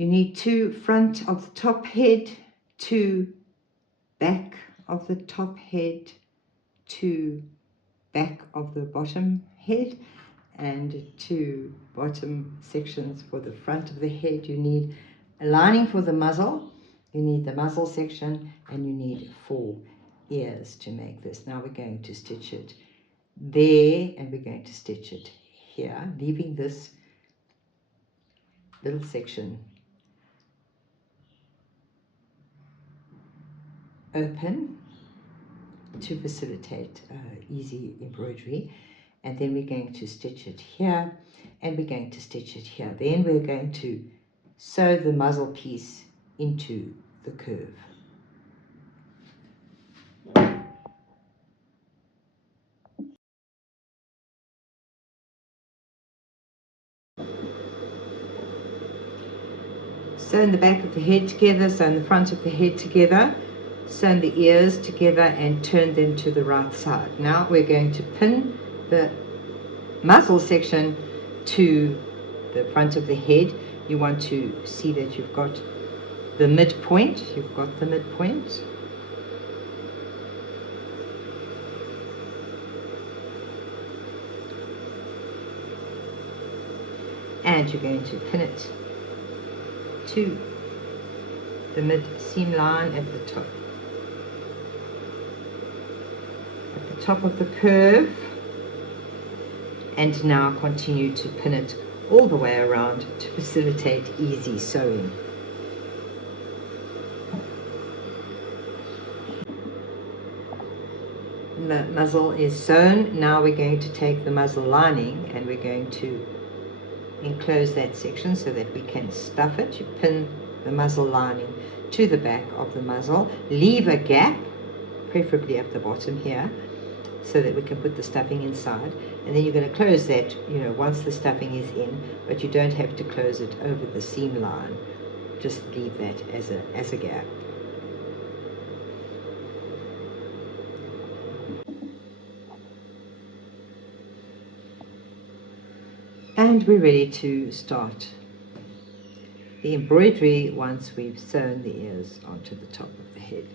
You need 2 front of the top head, 2 back of the top head, 2 back of the bottom head, and 2 bottom sections for the front of the head. You need a lining for the muzzle, you need the muzzle section, and you need 4 ears to make this. Now we're going to stitch it there, and we're going to stitch it here, leaving this little section open to facilitate easy embroidery. And then we're going to stitch it here, and we're going to stitch it here. Then we're going to sew the muzzle piece into the curve. Sew the back of the head together, sew the front of the head together, sew the ears together, and turn them to the right side. Now we're going to pin the muzzle section to the front of the head. You want to see that you've got the midpoint. You've got the midpoint. And you're going to pin it to the mid seam line at the top. At the top of the curve. And now continue to pin it all the way around to facilitate easy sewing. The muzzle is sewn. Now we're going to take the muzzle lining and we're going to enclose that section so that we can stuff it. You pin the muzzle lining to the back of the muzzle, leave a gap, preferably at the bottom here, so that we can put the stuffing inside. And then you're going to close that, once the stuffing is in, but you don't have to close it over the seam line. Just leave that as a gap. And we're ready to start the embroidery once we've sewn the ears onto the top of the head.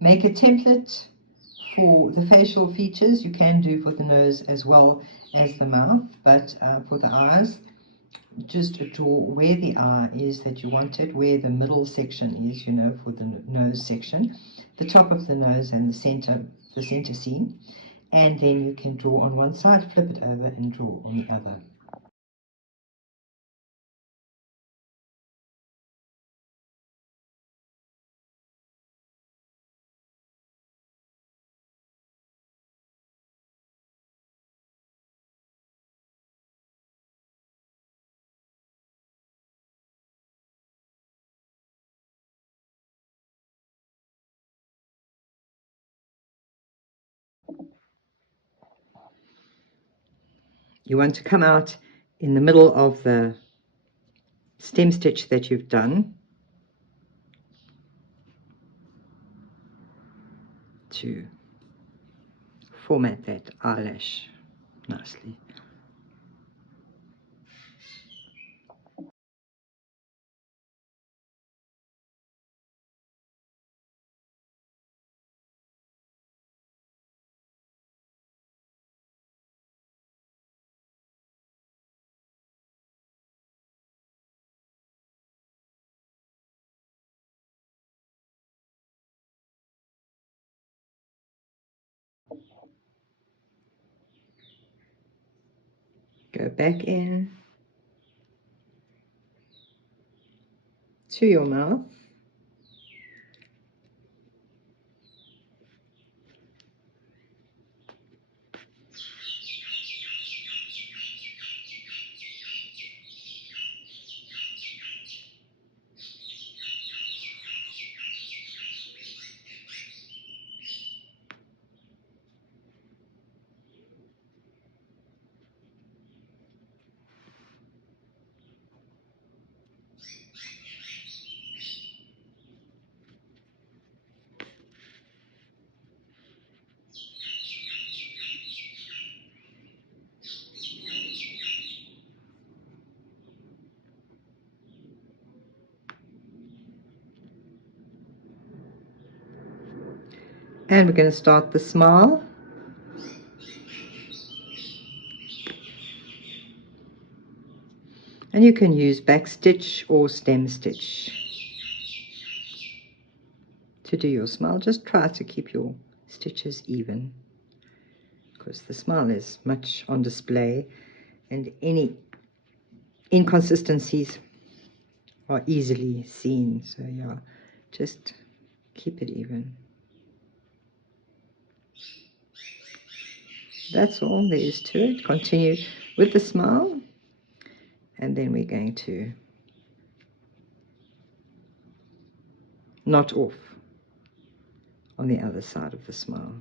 Make a template for the facial features. You can do for the nose as well as the mouth, but for the eyes, just draw where the eye is that you want it, where the middle section is, for the nose section, the top of the nose and the center seam, and then you can draw on one side, flip it over and draw on the other. You want to come out in the middle of the stem stitch that you've done to format that eyelash nicely. Go back in to your mouth. And we're going to start the smile. And you can use back stitch or stem stitch to do your smile. Just try to keep your stitches even, because the smile is much on display and any inconsistencies are easily seen. So yeah, just keep it even. That's all there is to it. Continue with the smile, and then we're going to knot off on the other side of the smile.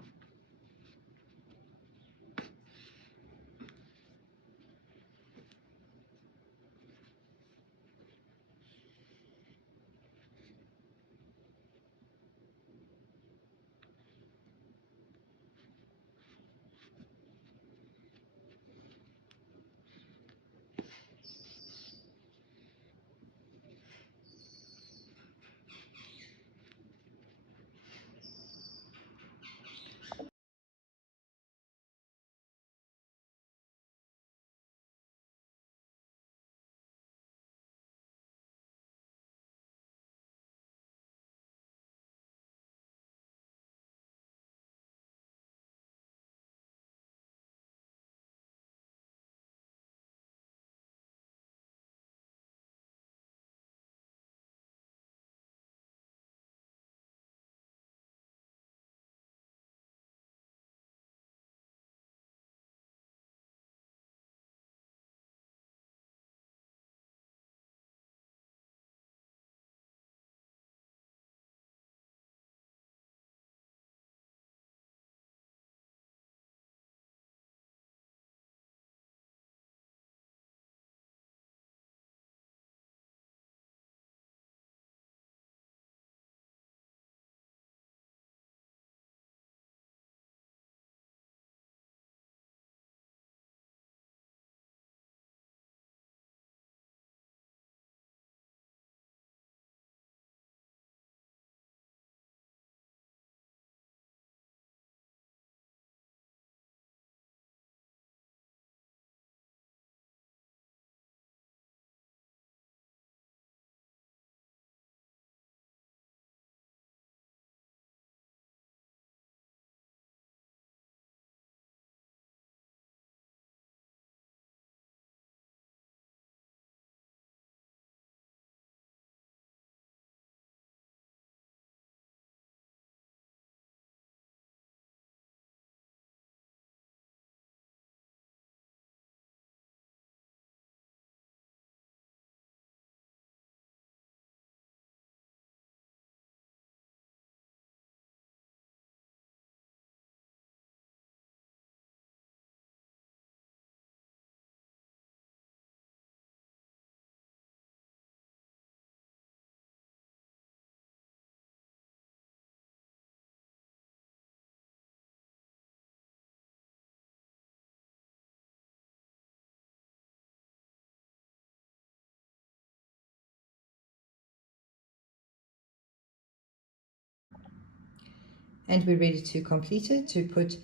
And we're ready to complete it, to put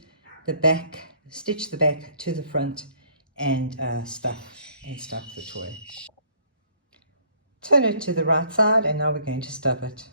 the back, stitch the back to the front and stuff the toy. Turn it to the right side, and now we're going to stuff it.